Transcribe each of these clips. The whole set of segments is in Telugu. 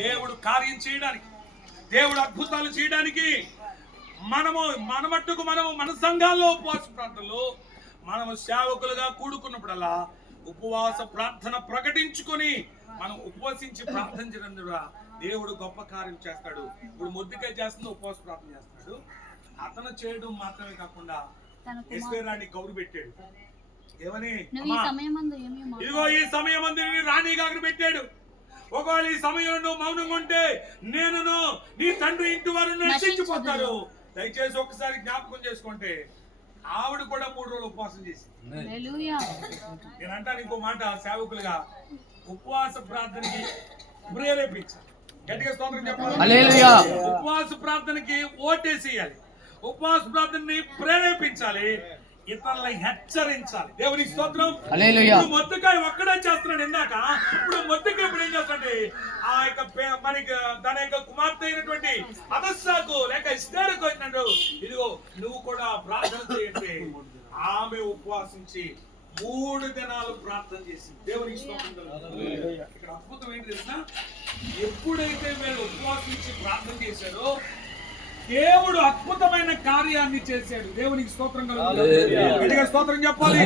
దేవుడు కార్యం చేయడానికి, దేవుడు అద్భుతాలు చేయడానికి మన మట్టుకు మన సంఘాల్లో ఉపవాస ప్రార్థనలు మనము సేవకులుగా కూడుకున్నప్పుడల్లా ఉపవాస ప్రార్థన ప్రకటించుకొని మనం ఉపవసించి ప్రార్థన చేయడం ద్వారా దేవుడు గొప్ప కార్యం చేస్తాడు. ఇప్పుడు మొద్దుకాయ చేస్తుంది, ఉపవాస ప్రార్థన చేస్తాడు. అతను చేయడం మాత్రమే కాకుండా ఎస్తేరాన్ని గౌరవ పెట్టాడు. ఏమని? ఇదిగో ఈ సమయమందు రాణి గారు పెట్టాడు. ఒకవేళ ఈ సమయంలో నువ్వు మౌనంగా ఉంటే నేను నీ తండ్రి ఇంటి వారు నశించిపోతారు. దయచేసి ఒక్కసారి జ్ఞాపకం చేసుకుంటే ఆవిడ కూడా 3 రోజులు ఉపవాసం చేసింది. నేను అంటాను ఇంకో మాట, సేవకులుగా ఉపవాస ప్రార్థనకి ప్రేరేపించాలి. గట్టిగా స్తోత్రం చెప్పాలి. ఉపవాస ప్రార్థనకి ఓటేసేయాలి. ఉపవాస ప్రార్థనని ప్రేరేపించాలి, ఇతరులను హెచ్చరించాలి. దేవునికి స్తోత్రం. మొద్దుకాయ ఒక్కడే చేస్తున్నాడు ఇందాక. ఇప్పుడు మొద్దుకాయ ఇప్పుడు ఏం చేస్తాడు? ఆ యొక్క మనకి తన యొక్క కుమార్తె అయినటువంటి అదస్సాకు లేక ఇస్తేరుకు వచ్చినాడు, ఇదిగో నువ్వు కూడా ప్రార్థన చేయండి. ఆమె ఉపవాసించి 3 దినాలు ప్రార్థన చేసింది. దేవునికి స్తోత్రం. ఇక్కడ అద్భుతం ఏంటి తెలిసిన, ఎప్పుడైతే వీళ్ళు ఉపవాసించి ప్రార్థన చేశారో దేవుడు అద్భుతమైన కార్యాన్ని చేశాడు. దేవునికి స్తోత్రం కలుగుతుంది. స్తోత్రం చెప్పాలి.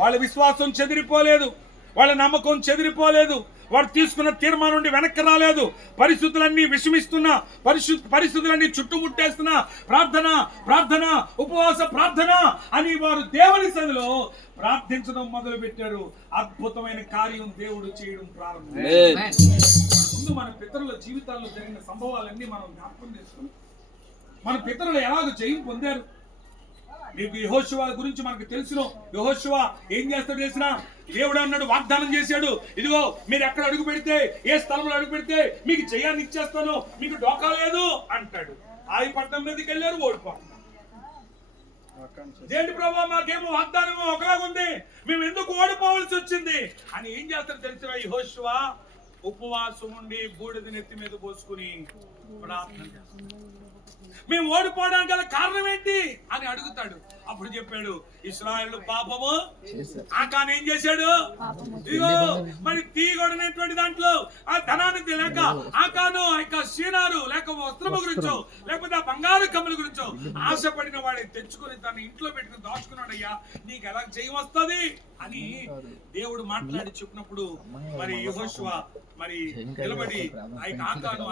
వాళ్ళ విశ్వాసం చెదిరిపోలేదు, వాళ్ళ నమ్మకం చెదిరిపోలేదు, వారు తీసుకున్న తీర్మానం నుండి వెనక్కి రాలేదు. పరిస్థితులన్నీ విషమిస్తున్నా, పరిస్థితులన్నీ చుట్టుముట్టేస్తున్నా, ప్రార్థన ప్రార్థన ఉపవాస ప్రార్థన అని వారు దేవుని సన్నిధిలో ప్రార్థించడం మొదలు పెట్టారు. అద్భుతమైన కార్యం దేవుడు చేయడం ప్రారంభించారు. ముందు మన పితరుల జీవితాల్లో జరిగిన సంభవాలన్నీ మనం జ్ఞాపకం చేసుకుని మన పితరులు ఎలాగ జయం పొందారు. మీకు యెహోషువ గురించి మనకు తెలుసును. యెహోషువ ఏం చేస్తాడు తెలిసిన? దేవుడు అన్నాడు, వాగ్దానం చేశాడు, ఇదిగో మీరు ఎక్కడ అడుగు పెడితే, ఏ స్థలంలో అడుగు పెడితే మీకు జయాన్ని ఇచ్చేస్తాను, మీకు డోకా లేదు అంటాడు. పట్టణం మీదకి వెళ్ళారు, ఓడిపోతారు. ఏంటి ప్రభావ, మాకేమో వాగ్దానం ఒకలాగుంది, మేము ఎందుకు ఓడిపోవాల్సి వచ్చింది అని ఏం చేస్తాడు తెలిసిన? యెహోషువ ఉపవాసం ఉండి బూడిద నెత్తి మీద పోసుకుని ప్రార్థన చేస్తాడు. మేము ఓడిపోవడానికి గల కారణం ఏంటి అని అడుగుతాడు. అప్పుడు చెప్పాడు, ఇశ్రాయేలు పాపము. ఆకాను ఏం చేశాడు? ఇదిగో మరి తీయగొడనేటువంటి దాంట్లో ఆ ధనాన్ని లేక ఆకాను సీనారు లేక వస్త్రము గురించో లేకపోతే ఆ బంగారు కమ్ముల గురించో ఆశపడిన వాడిని తెచ్చుకుని తన ఇంట్లో పెట్టుకుని దాచుకున్నాడు. అయ్యా నీకు ఎలా జయం వస్తుంది అని దేవుడు మాట్లాడి చెప్పినప్పుడు మరి యెహోషువ మరి నిలబడి ఆకాను